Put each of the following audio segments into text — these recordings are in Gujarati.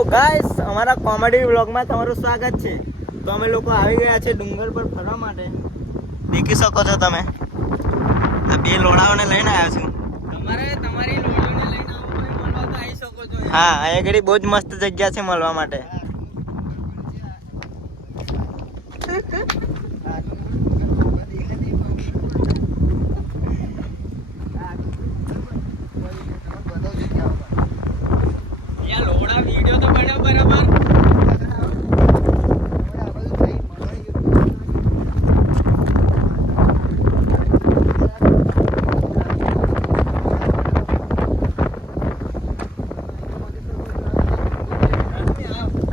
તો ગાઈસ અમારા કોમેડી વ્લોગમાં તમારું સ્વાગત છે. તો અમે લોકો આવી ગયા છે ડુંગર પર ફરવા માટે. દેખી શકો છો તમે આ બે લોડાઓને લઈને આવ્યા છું. તમારી લોડીઓને લઈને આવો કોઈ મળવા તો આવી શકો છો. હા, અહીંયા ઘડી બહુ જ મસ્ત જગ્યા છે મળવા માટે.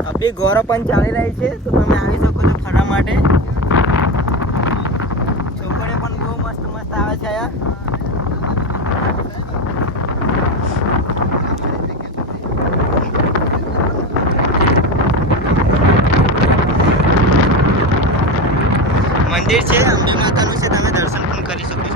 અભી ગૌરવ પણ ચાલી રહી છે, તો તમે આવી શકો છો ફરવા માટે. છોકરીઓ પણ બહુ મસ્ત મસ્ત આવે છે અહીંયા. મંદિર છે અંબે માતાનું છે, તમે દર્શન પણ કરી શકો છો.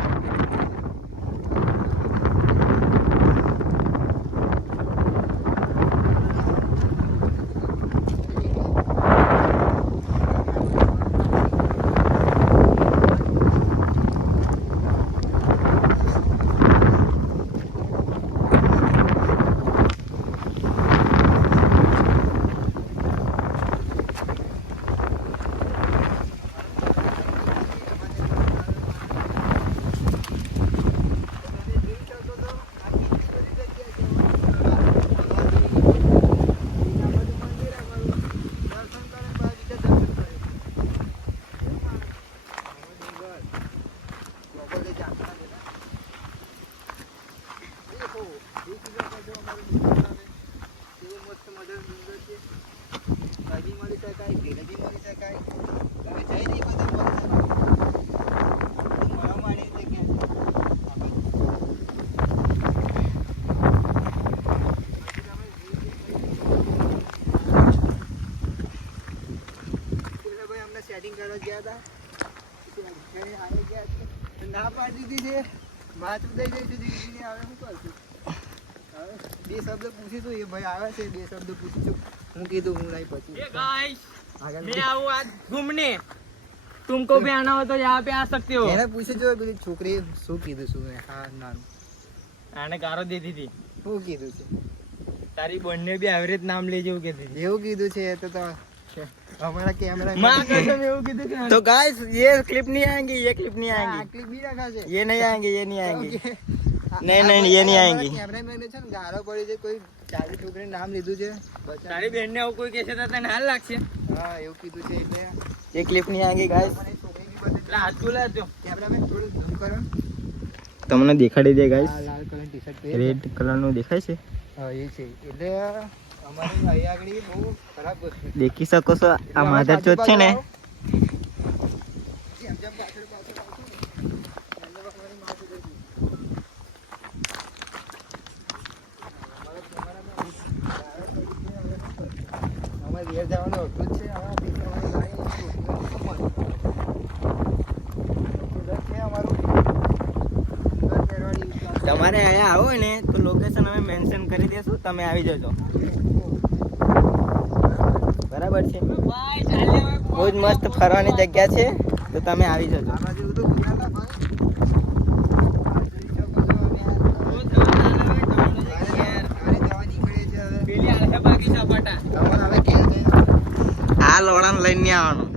સેટિંગ કરવા ગયા હતા, ના પાડી દીધી છે. માથું દઈ જઈશું દીકરીને. હવે શું કરશું? હવે બે શબ્દ પૂછીશું. એ ભાઈ આવે છે, બે શબ્દ પૂછીશું. હું કીધું હું નહીં પછી मैं आऊँ आज घूमने, तुमको भी आना हो तो यहाँ पे आ सकते हो. એને પૂછે જો પેલી છોકરી શું કીધું છું મેં. હા ના આને ગારો દીધી હતી. શું કીધું છે? તારી બંને બી એવરેજ નામ લેજે એવું કીધું. એવું કીધું છે તો हमारा कैमरा मां कसम એવું કીધું કે. तो गाइस ये क्लिप नहीं आएंगी, ये क्लिप नहीं आएंगी. क्लिप भी रखा છે. ये नहीं आएंगे, ये नहीं आएंगी. नहीं नहीं ये नहीं आएंगी. कैमरामैन છે ને ગારો પડી છે. કોઈ ચાલી છોકરીનું નામ લીધું છે. તારી બેન ને આવું કોઈ કહેશે તો તને હાલ લાગશે. હા એવું કીધું છે એટલે ये क्लिप नहीं आएंगी गाइस. એટલે હાથ ખોલા દો. कैमरामैन થોડું ઝૂમ કરો. તમને દેખાડી દે ગાइस. આ લાલ કલર ટી-શર્ટ પહેરે. રેડ કલરનું દેખાય છે. હા એ છે. એટલે અમારી અહીંયા આગળ બહુ ખરાબ વસ્તુ. દેખી શકો છો આ માધરચોદ છે ને. તમારે અહીંયા આવો ને તો લોકેશન અમે મેન્શન કરી દેશું, તમે આવી જજો. બરાબર છે. બહુ જ મસ્ત ફરવાની જગ્યા છે, તો તમે આવી જજો. આ લોડાને લઈને આવવાનું.